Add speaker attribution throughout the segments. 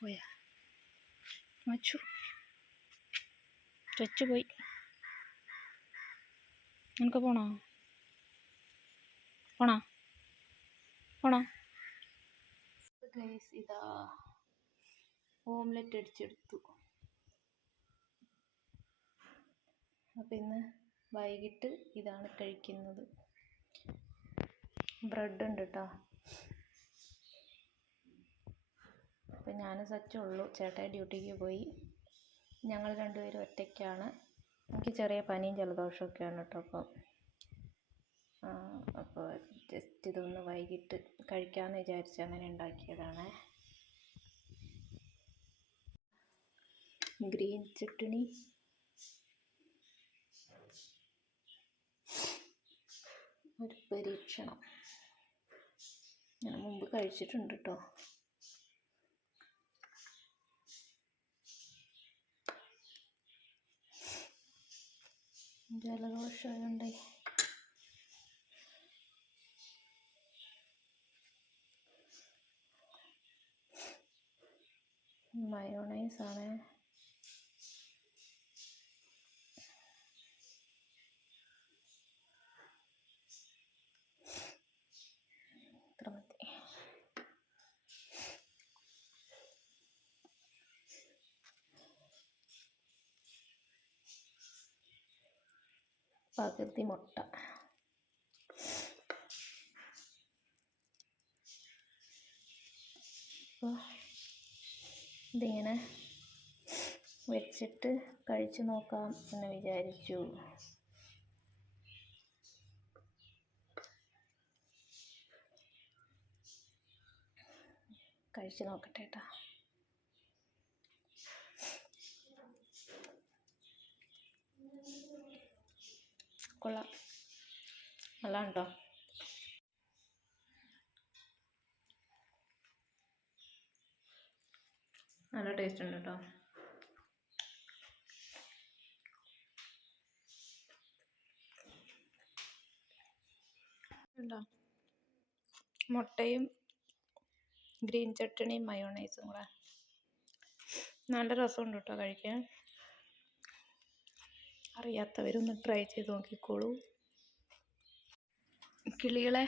Speaker 1: പോയാ മച്ചു ചൊച്ചു പോയി നിനക്ക് പോണോ? പോണോ? പോണോ? ഗൈസ് ഇതാ ഓംലെറ്റ് അടിച്ചെടുത്തു. അപ്പം ഇന്ന് വൈകിട്ട് ഇതാണ് കഴിക്കുന്നത്. ബ്രെഡ് ഉണ്ട് കേട്ടോ അപ്പം ഞാൻ സച്ചുള്ളൂ. ചേട്ടായി ഡ്യൂട്ടിക്ക് പോയി. ഞങ്ങൾ രണ്ടുപേരും ഒറ്റയ്ക്കാണ്. എനിക്ക് ചെറിയ പനിയും ജലദോഷമൊക്കെയാണ് കേട്ടോ അപ്പോൾ അപ്പോൾ ജസ്റ്റ് ഇതൊന്ന് വൈകിട്ട് കഴിക്കാമെന്ന് വിചാരിച്ച് അങ്ങനെ ഉണ്ടാക്കിയതാണ്. ഗ്രീൻ ചട്ടണി ഒരു പരീക്ഷണം. ഞാൻ മുമ്പ് കഴിച്ചിട്ടുണ്ട് കേട്ടോ. ജലദോഷമായതുകൊണ്ടേ മയോണൈസ് പകുതി മുട്ട. ഇതിങ്ങനെ വെച്ചിട്ട് കഴിച്ചു നോക്കാം എന്ന് വിചാരിച്ചു. കഴിച്ചു നോക്കട്ടെ കേട്ടോ കൊള്ളാം. ട്ടോ നല്ല ടേസ്റ്റ് ഉണ്ട് കേട്ടോ ഉണ്ടോ മുട്ടയും ഗ്രീൻ ചട്ടണിയും മയോണൈസും കൂടെ. നല്ല രസമുണ്ട് കേട്ടോ കഴിക്കാൻ. അറിയാത്തവരൊന്ന് ട്രൈ ചെയ്ത് നോക്കിക്കോളൂ. കിളികളെ.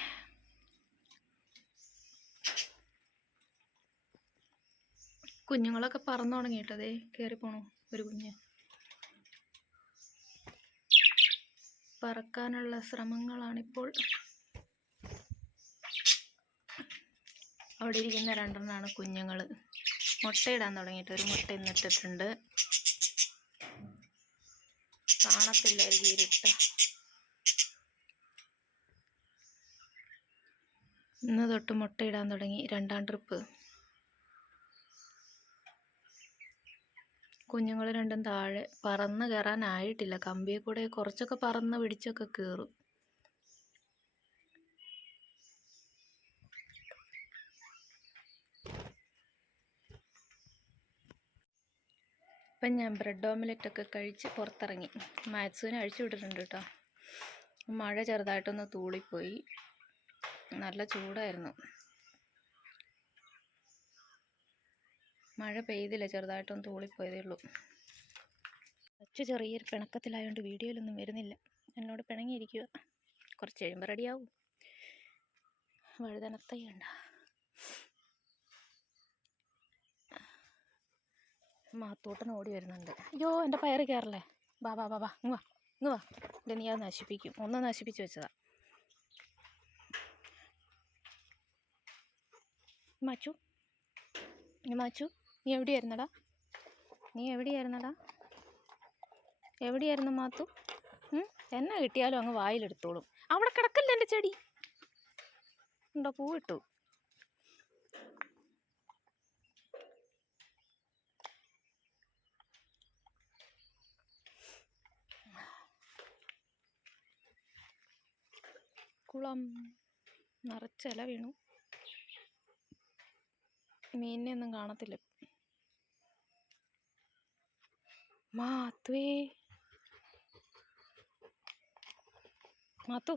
Speaker 1: കുഞ്ഞുങ്ങളൊക്കെ പറന്നു തുടങ്ങിയിട്ടതേ കയറി പോണു ഒരു കുഞ്ഞ്. പറക്കാനുള്ള ശ്രമങ്ങളാണിപ്പോൾ. അവിടെ ഇരിക്കുന്ന രണ്ടെണ്ണമാണ് കുഞ്ഞുങ്ങൾ മുട്ടയിടാൻ തുടങ്ങിയിട്ട് ഒരു മുട്ട ഇന്നിട്ടിട്ടുണ്ട് കാണത്തില്ലായിരിക്കും ഇരുട്ട്. ഇന്ന് തൊട്ട് മുട്ടയിടാൻ തുടങ്ങി. രണ്ടാം ട്രിപ്പ്. കുഞ്ഞുങ്ങൾ രണ്ടും താഴെ പറന്ന് കയറാനായിട്ടില്ല കമ്പിയെ കൂടെ കുറച്ചൊക്കെ പറന്ന് പിടിച്ചൊക്കെ കയറും. ഇപ്പം ഞാൻ ബ്രെഡ് ഓംലെറ്റ് ഒക്കെ കഴിച്ച് പുറത്തിറങ്ങി. മാത്സുവിനെ അഴിച്ചു വിട്ടിട്ടുണ്ട് കേട്ടോ. മഴ ചെറുതായിട്ടൊന്ന് തൂളിപ്പോയി. നല്ല ചൂടായിരുന്നു. മഴ പെയ്തില്ല ചെറുതായിട്ടൊന്ന് തൂളിപ്പോയതേ ഉള്ളൂ. കുറച്ച് ചെറിയൊരു പിണക്കത്തിലായതുകൊണ്ട് വീഡിയോയിലൊന്നും വരുന്നില്ല. എന്നോട് പിണങ്ങിയിരിക്കുക കുറച്ച് കഴിയുമ്പോൾ റെഡിയാവും വഴുതനത്തയ്യണ്ട മാത്തൂട്ടൻ ഓടി വരുന്നുണ്ട്. അയ്യോ എന്റെ പയറ് കയറല്ലേ ബാ ബാ ബാ ബാ ഇങ്ങ് വാ ഇങ്ങ് വാ. ഇത് നീ അത് നശിപ്പിക്കും. ഒന്ന് നശിപ്പിച്ച് വെച്ചതാ. മാച്ചു മാച്ചു നീ എവിടെയായിരുന്നടാ? നീ എവിടെയായിരുന്നടാ? എവിടെയായിരുന്നു മാത്തു? എന്നാ കിട്ടിയാലും അങ്ങ് വായിലെടുത്തോളും. അവിടെ കിടക്കല്ലേ എന്റെ ചെടി? ഉണ്ടോ പൂവിട്ടു. കുളം നിറച്ചില വീണു. മീനിനെ ഒന്നും കാണത്തില്ല മാത്തുവേ മാത്തു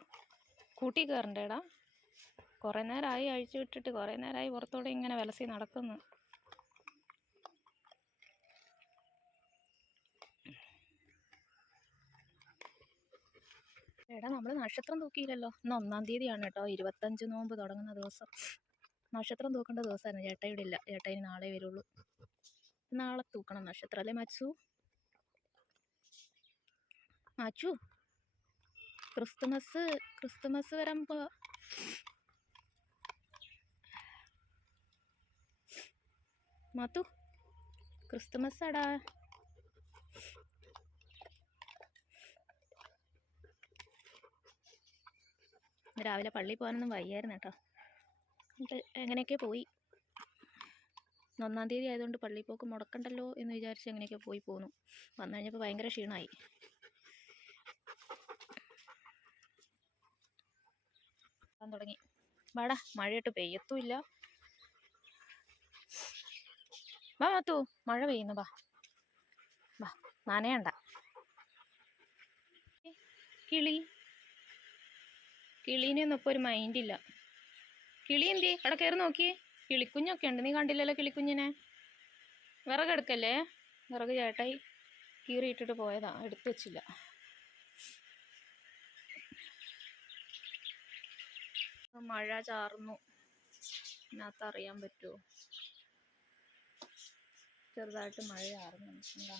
Speaker 1: കൂട്ടി കയറണ്ടേടാ. കുറേ നേരമായി അഴിച്ചു വിട്ടിട്ട് കുറേ നേരമായി പുറത്തൂടെ ഇങ്ങനെ വിലസി നടക്കുന്നു. എടാ നമ്മൾ നക്ഷത്രം തൂക്കിയില്ലല്ലോ ഇന്ന് ഒന്നാം തീയതിയാണ് കേട്ടോ. ഇരുപത്തഞ്ച് നോമ്പ് തുടങ്ങുന്ന ദിവസം. നക്ഷത്രം തൂക്കേണ്ട ദിവസമായിരുന്നു. ചേട്ടാ ഇവിടെ ഇല്ല. ചേട്ടാ ഇനി നാളെ വരുള്ളൂ. നാളെ തൂക്കണം നക്ഷത്രം. അല്ലേ മച്ചു? മച്ചു? ക്രിസ്തുമസ് ക്രിസ്തുമസ് വരുമ്പോൾ മാത്തു ക്രിസ്തുമസ് ആടാ രാവിലെ പള്ളിയിൽ പോകാനൊന്നും വയ്യായിരുന്നു കേട്ടോ. എന്നിട്ട് എങ്ങനെയൊക്കെ പോയി? ഒന്നാം തീയതി ആയതുകൊണ്ട് പള്ളിയിൽ പോക്ക് മുടക്കണ്ടല്ലോ എന്ന് വിചാരിച്ച് എങ്ങനെയൊക്കെ പോയി പോന്നു. വന്നു കഴിഞ്ഞപ്പോൾ ഭയങ്കര ക്ഷീണമായി തുടങ്ങി. വാടാ മഴയിട്ട് പെയ്യത്തുമില്ല. വാ മാത്തു മഴ പെയ്യുന്നു വാ. വാ നനയണ്ട. കിളി കിളീനെയൊന്നും ഇപ്പോൾ ഒരു മൈൻഡില്ല കിളി എന്തി? അവിടെ കയറി നോക്കിയേ കിളിക്കുഞ്ഞൊക്കെ ഉണ്ട്. നീ കണ്ടില്ലല്ലോ കിളിക്കുഞ്ഞിനെ? വിറകെടുക്കല്ലേ വിറക് ചേട്ടായി കീറിയിട്ടിട്ട് പോയതാ. എടുത്തു വെച്ചില്ല. മഴ ചാർന്നു ഇതിനകത്ത് അറിയാൻ പറ്റുമോ ചെറുതായിട്ട് മഴ ചാർന്നു എന്താ?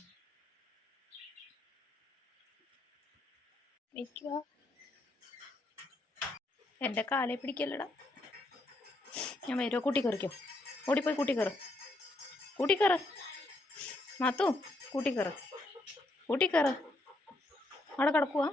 Speaker 1: നിൽക്കുക എന്റെ കാലേ പിടിക്കല്ലടാ. ഞാൻ വരുമോ കൂട്ടി കയറിക്കോ ഓടിപ്പോയി കൂട്ടി കയറ് കൂട്ടി കയറ് മാത്തു കൂട്ടി കയറ് കൂട്ടി കയറ് അവിടെ കിടക്കുവാ.